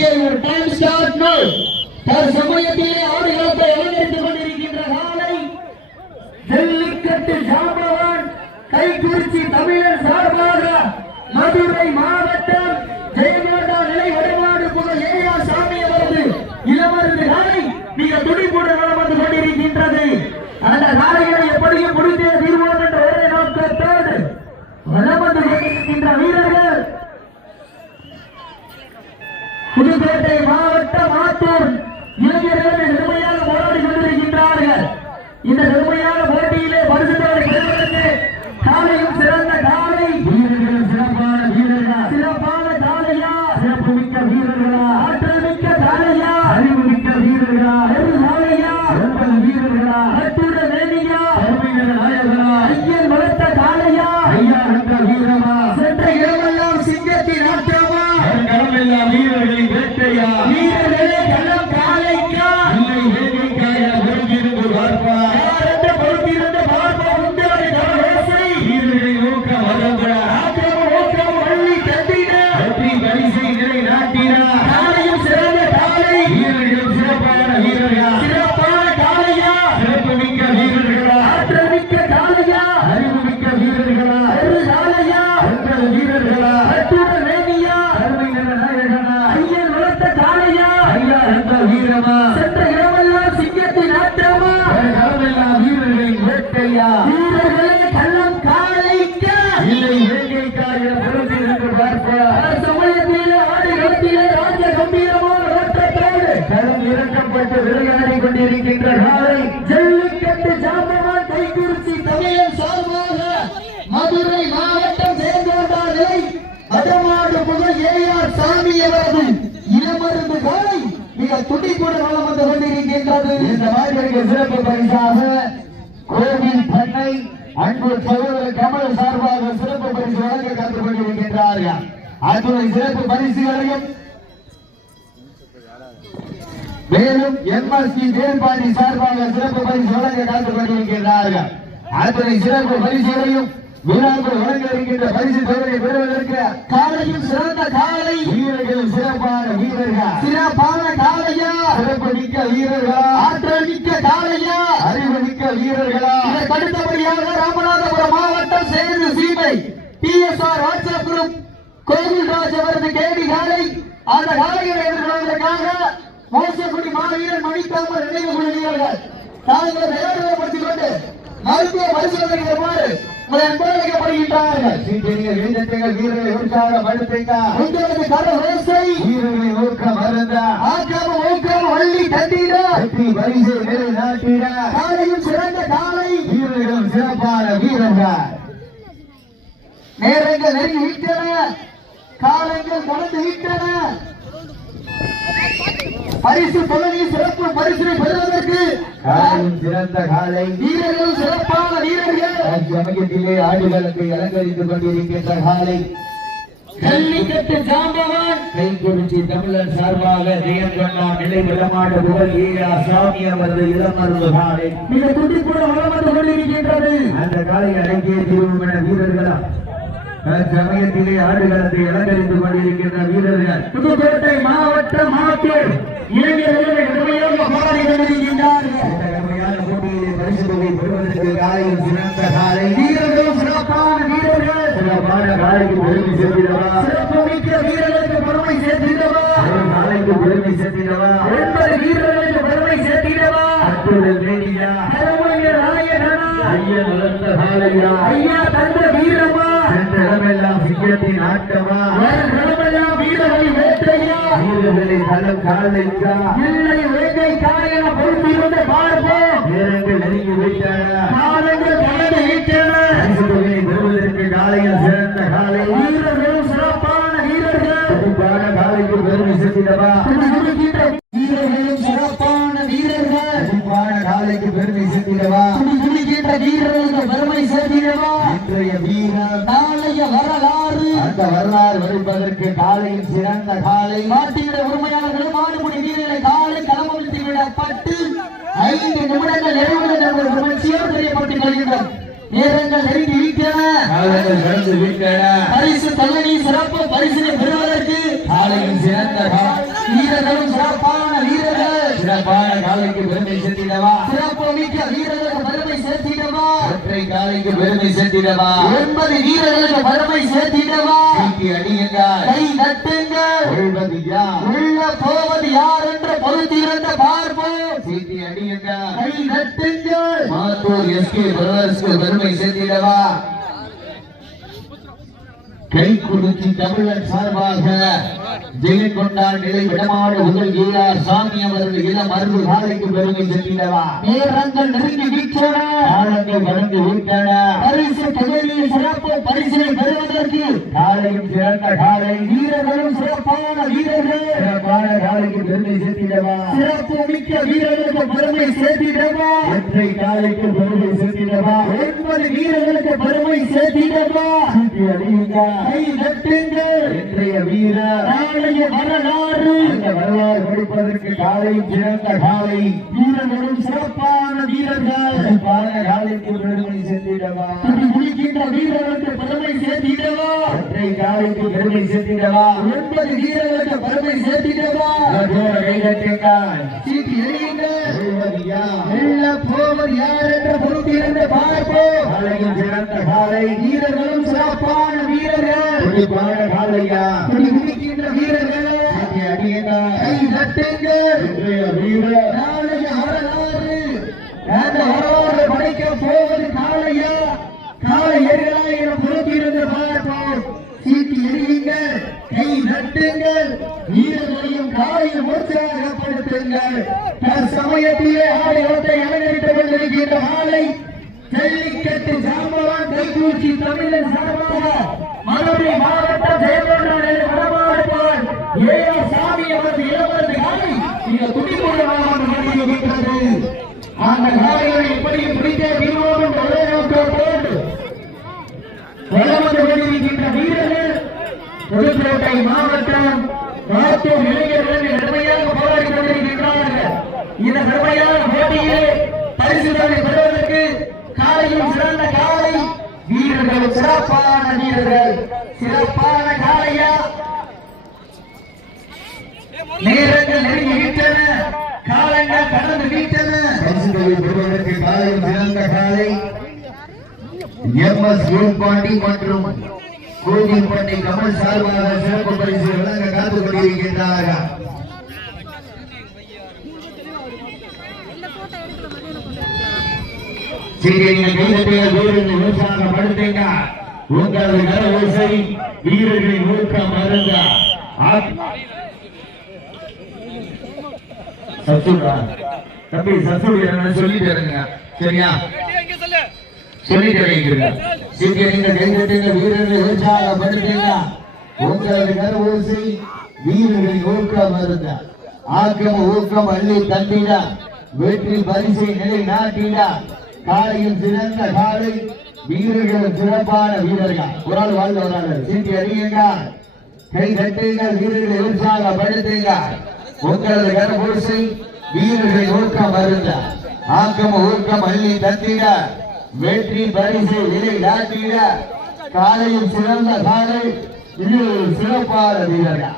Okay your time start நவ தற்சமயத்திலே ஆடுகளத்தை அலங்கரித்துக் கொண்டிருக்கின்ற காலை ஜல்லிக்கட்டு ஜாம்பவான் கைக்குறிச்சி தமிழர் சார்பாக மதுரை மாவட்டம் ஜெயங்கொண்டா நிலை வடமாடு புகழ் ஏஆர் சாமி அவரது இளமருது காலை மிக துடிப்புடன் வளம் வந்து கொண்டிருக்கின்றது. அந்த காலைகளை எப்படியும் முடித்தே தீர்வோம் என்ற ஒரே நோக்கத்தோடு வளம் வந்து கொண்டிருக்கின்ற வீரர்கள் புதுக்கோட்டை மாவட்டம் ஆத்தூர் இளைஞர்கள் கடுமையாக போராடி கொண்டிருக்கின்றார்கள். இந்த கடுமையான போட்டியிலே பரிசுத்தோடு பெறுவதற்கு காலையும் சிறந்த காலை வீரர்கள் சிறப்பான வீரர்கள் சிறப்பான காலையா சிறப்பு மிக்க வீரர்களா ஆற்றல் மிக்க காலையா அறிவு மிக்க வீரர்களா ஒரு காலையா 9 வீரர்களா அத்துட வேணியா அருமையான நாயகரா ஐயன் வளர்த்த காலையா ஐயா என்ற வீரமா சென்ற இடமெல்லாம் சிங்கத்தின் ஆட்டமா களமெல்லாம் வீரர்களின் வேட்டையா வீரர்களே களம் காலைக்கா இல்லை வேட்டைக்காயா பொறுத்திருந்து பார்ப்பா யாரென்ற பொறுத்திருந்து பார்ப்பா உண்டான கவசை வீரர்களின் ஊக்கம் வரம்பா ஆக்கிரம ஊக்கம் வள்ளி கட்டிட வெற்றி பரிசை நிலை நாட்டினா காலையும் சிறந்த காலை வீரர்களும் சிறப்பான வீரர்களா சிறப்பான காலையா சிறப்பு மிக்க வீரர்களா ஆற்றல் மிக்க காலையா அறிவு மிக்க வீரர்களா ஒரு காலையா 9 வீரர்களா அத்துடன் வேணியா அருமையான நாயகனா ஐயன் வளர்த்த காலையா ஐயா என்ற வீரமா சென்ற இடமெல்லாம் சிங்கத்தின் ஆட்டமா களமெல்லாம் வீரர்களின் வேட்டையா வீரர்களே களம் காலைக்கா இல்லை வேட்டைக்காய பொறுத்திருந்து பார்ப்பார் சமயத்திலே ஆடி களத்திலே ராஜ கம்பீரமான ஓட்டத்தோடு களம் இறக்கப்பட்டு விளையாடி கொண்டிருக்கின்ற காலை ஜல்லிக்கட்டு ஜாம்பவான் கைக்குறிச்சி தமிழன் சார்பாக மதுரை மாவட்டம் ஜெயங்கொண்டா நிலை வடமாடு புகழ் ஏஆர் சாமி அவரது இளமருது காலை மிக துடிப்புடன் வளம் வந்து கொண்டிருக்கின்றது. இந்த மாதிரிக்கு சிறப்பு பரிசாக கோவில் பண்ணை அன்பு சகோதரர் கமல் சார்பாக சிறப்பு பரிசு வழங்க காத்துக் கொண்டிருக்கின்றார்கள். அத்துறை சிறப்பு பரிசுகளையும் மேலும் எம்எஸ்சி வேல்பாண்டி சார்பாக சிறப்பு பரிசு வழங்க காத்துக் கொண்டிருக்கின்றார்கள். அத்துறை சிறப்பு பரிசுகளையும் வீரர்கள் வழங்க இருக்கின்ற பரிசு தொகையை பெறுவதற்கு காலையும் சிறந்த காலை வீரர்கள் சிறப்பான வீரர்கள் சிறப்பான காலையா சிறப்பு மிக்க வீரர்களா ஆற்றல் மிக்க காலையா அறிவு மிக்க வீரர்களா இதற்கு அடுத்தபடியாக ராமநாதபுரம் மாவட்டம் சேது சீமை PSR வாட்ஸ்அப் குரூப் கோவில்ராஜ் அவரது கேடி காலை அந்த காலைகளை எதிர்கொள்வதற்காக மோசக்குடி மாவீரன் மணிக்காமல் நினைவு கொள்கிறார்கள். காலைகளை தயார்படுத்திக் கொண்டு மருத்துவ பரிசோதனை வருமாறு உங்களை அன்பளிக்கப்படுகின்றார்கள். வீரர்களை உற்சாகப்படுத்துங்க உங்களுக்கு கரவேசை வீரர்களை ஊக்கம் மருந்தா ஆக்காம ஊக்கம் வள்ளி கட்டிட வெற்றி பரிசை நிலை நாட்டிட காலையும் சிறந்த காலை வீரர்களும் சிறப்பான வீரர்கள் நேரங்கள் நெருங்கி விட்டன காலங்கள் கடந்து விட்டன. பரிசு பலனி சிறப்பு பரிசனை பெறுவதற்கு காலையும் சிறந்த காலை வீரர்கள் சிறப்பான வீரர்கள் சமயத்திலே ஆடுகளத்தை அலங்கரித்துக் கொண்டிருக்கின்ற காலை ஜல்லிக்கட்டு ஜாம்பவான் கைக்குறிச்சி தமிழர் சார்பாக ஜெயங்கொண்டா நிலை வடமாடு புகழ் ஏஆர் சாமி அவரது இளமருது காலை மிக துடிப்புடன் வளம் வந்து கொண்டிருக்கின்றது. அந்த காலை அடங்கிய திருமண வீரர்களா சமயத்திலே ஆடுகளத்தை அலங்கரித்துக் கொண்டிருக்கின்ற வீரர்கள் புதுக்கோட்டை மாவட்டம் ஆத்தூர் இளைஞர்கள் கடுமையாக போராடி கொண்டிருக்கின்றார்கள். இந்த கடுமையான போட்டியிலே பரிசு தொகை பெறுவதற்கு காலையில் சிறந்த காலை வீரர்களும் சிறப்பான வீரர்கள் சிறப்பான காலைக்கு பெருமை சேர்த்திடவா சிறப்பு மிக்க வீரர்களுக்கு பெருமை சேர்த்திடவா காலைக்கு பெருமை சேர்த்திடவா 9 வீரர்களுக்கு பெருமை சேர்த்திடவா அத்துடன் வேணியா அருமையர் நாயகனா ஐயன் வளர்த்த காலையா ஐயா தந்த வீரமா சென்ற இடமெல்லாம் சிங்கத்தின் ஆட்டமா இடமெல்லாம் வீரர்களின் வேட்டையா வீரர்களை களம் காலைக்கா இல்லை வேட்டை காலையென பொறுத்திருந்து பார்ப்போம். நேரங்கள் நெருங்கி விட்டன காலங்கள் கடந்து விட்டன பரிசுகளை பெறுவதற்கு காலையில் சிறந்த காலை வீரர்களும் சிறப்பான வீரர்கள் சிறப்பான காலைக்கு பெருமை சேர்த்திடவா வீரர்களும் சிறப்பான வீரர்கள் சிறப்பான காலைக்கு பெருமை சேர்த்திடவா துடிக்கின்ற வீரர்களுக்கு பெருமை சேர்த்திடவா இன்றைய வீரர் நாளைய வரலாறு அந்த வரலாறு வருவதற்கு காலையில் சிறந்த காலை மாட்டியிட உரிமையாளர்களும் மாடுபடி வீரர்களை காலை களமளித்து விடப்பட்டு 5 நிமிடங்கள் நிறைவுடன் விமர்சையோடு தெரியப்பட்டுக் கொள்கின்றோம். நேரங்கள் நெருங்கி விட்டன பரிசு தள்ளி சிறப்பு பரிசினை பெறுவதற்கு காலையில் சிறந்த வீரர்களும் சிறப்பான வீரர்கள் சிறப்பான காலைக்கு பெருமை சேர்த்திடவா சிறப்பு மிக்க வீரர்களுக்கு பெருமை சேர்த்திடவா ஒற்றை காலைக்கு பெருமை சேர்த்திடவா 9 வீரர்களுக்கு பெருமை சேர்த்திடவா சீட்டி அடியுங்கள் கை தட்டுங்கள் உள்வது யார் உள்ள போவது யார் என்று பொறுத்திருந்த பார்ப்போம் சீட்டி அடியுங்கள் கை தட்டுங்கள் மாத்தூர் எஸ்கே பிரதர்ஸ்க்கு பெருமை சேர்த்திடவா கைக்குறிச்சி தமிழன் சார்பாக ஜெயங்கொண்டான் நிலை விடமாடு முதல் ஈரா சாமி அவர்கள் இளம் அருள் காலைக்கு பெருமை சேர்த்திடவா நேரங்கள் நெருங்கி வீட்டன காலங்கள் கடந்து விட்டன பரிசு தொகையில் சிறப்பு பரிசினை பெறுவதற்கு காலையும் சிறந்த காலை வீரர்களும் சிறப்பான வீரர்கள் சிறப்பான காலைக்கு பெருமை சேர்த்திடவா சிறப்பு மிக்க வீரர்களுக்கு பெருமை சேர்த்திடவா ஒற்றை காலைக்கு பெருமை சேர்த்திடவா 9 வீரர்களுக்கு பெருமை சேர்த்திடவா சீட்டி அடியுங்கள் கை தட்டுங்கள் இன்றைய வீரர் நாளைய வரலாறு அந்த வரலாறு படிப்பதற்கு காலையும் சிறந்த காலை வீரர்களும் சிறப்பான வீரர்கள் சிறப்பான காலைக்கு பெருமை சேர்த்திடவா குளிக்கின்ற வீரர்களுக்கு பெருமை சேர்த்திடவா ஒற்றை காலைக்கு பெருமை சேர்த்திடவா 9 வீரர்களுக்கு பெருமை சேர்த்திடவா கைதட்டுங்கள் சீட்டி எறியுங்கள் சொல்வது யார் வெல்ல போவது யார் என்ற பொறுத்திருந்து பார்ப்போம் காலையும் சிறந்த காலை வீரர்களும் சிறப்பான வீரர்கள் துடிப்பான காலையா குளிக்கின்ற வீரர்கள் சீட்டி அடியுங்கள் கை தட்டுங்கள் இன்றைய வீரர் நாளைய வரலாறு அந்த வரலாறு படைக்க போவது காளையா காளை ஏறுகளா என பொறுத்திருந்து பார்ப்போம் சீட்டி எறியுங்கள் கை தட்டுங்கள் வீரர்களையும் காலையும் உற்சாகப்படுத்துங்கள் தற்சமயத்திலே ஆடையோட்டை அலங்கரித்துக் கொண்டிருக்கின்ற காலை ஜல்லிக்கட்டு ஜாம்பவான் கைகூச்சி தமிழன் சார்பாக மதுரை மாவட்டம் ஜெயங்கொண்டான் வடமாடுவான் ஏஆர் சாமி அவரது இளவரசு காலை இந்த துடிப்போடு நடத்தியிருக்கிறது அந்த காலைகளை எப்படியும் பிடித்தே தீர்வோம் என்ற ஒரே நோக்கத்தோடு வலம் வந்து கொண்டிருக்கின்ற வீரர்கள் புதுக்கோட்டை மாவட்டம் மாத்தூர் இளைஞர்கள் கடுமையாக போராடி கொண்டிருக்கின்றார்கள் இந்த கடுமையான போட்டியிலே பரிசுகளை பெறுவதற்கு காலையும் சிறந்த காலை வீரர்கள் சிறப்பான வீரர்கள் சிறப்பான காலையா நேரங்கள் நெருங்கி விட்டன காலங்கள் கடந்து விட்டன பரிசுகளை பெறுவதற்கு காலையும் சிறந்த காலை எம்எஸ் பாண்டி மற்றும் கோவில்பட்டி கமல் சார்பாக சிறப்பு பரிசு வழங்க காத்துக் கொண்டிருக்கின்றார்கள் வீரர்களை உற்சாகப்படுத்துங்க உங்களது கரவோசை வீரர்களின் ஊக்கம் மருந்த சசுடா தம்பி சசுடு என்ன சொல்லிட்டு இருங்க சரியா சொல்லிட்டு இருக்கீங்க சீக்கிரம் கைதட்டுங்க வீரர்களை உற்சாகப்படுத்துங்க உங்களது கரவோசை வீரர்களின் ஊக்கம் மருந்த ஆக்கம் ஊக்கம் அள்ளி தந்திட வெற்றி பரிசை நிலை நாட்டிட காலையில் சிறந்த காலை வீரர்கள் சிறப்பான வீரர்கள் ஒரு ஆள் வாழ்ந்த ஒரு ஆள் சீட்டி அடியுங்க கை தட்டுங்க வீரர்களை உற்சாகப்படுத்துங்க உங்களது கரபூசை வீரர்களை ஊக்கம் வருந்த ஆக்கம் ஊக்கம் அள்ளி தந்திட வெற்றி பரிசை நிலை நாட்டிட காலையில் சிறந்த காலை வீரர்கள் சிறப்பான வீரர்கள்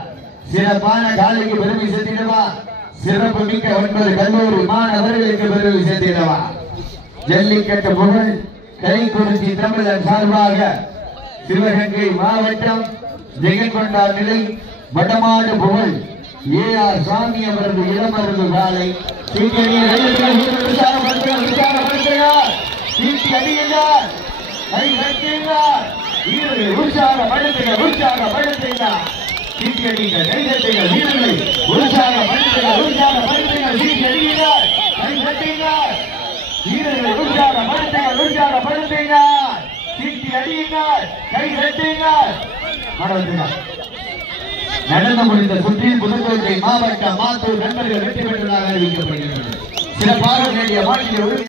சிறப்பான காலைக்கு பெருமை சேர்த்திடவா சிறப்பு மிக்க 9 கல்லூரி மாணவர்களுக்கு பெருமை சேர்த்திடவா ஜல்லிக்கட்டு புகழ் கைக்குறிச்சி தமிழன் சார்பாக சிவகங்கை மாவட்டம் ஜெயங்கொண்டான் நிலை வடமாடு புகழ் ஏஆர் சாமி அவரது இளமரது காலை சீட்டி அடியுங்கள் கை தட்டுங்கள் வீரர்களை உற்சாகப்படுத்துங்க சீட்டி அடியுங்கள் கை தட்டுங்கள் வீரர்களை உற்சாகப்படுத்துங்க சீட்டி அடியுங்கள் கை தட்டுங்கள் வீரர்களை உற்சாகப்படுத்துங்க சீட்டி அடியுங்கள் கை தட்டுங்கள் நடந்து முடிந்த சுற்றில் புதுக்கோட்டை மாவட்ட மாத்தூர் நண்பர்கள் வெற்றி பெற்றதாக அறிவிக்கப்படுகிறது சிறப்பாக வேண்டிய மாநில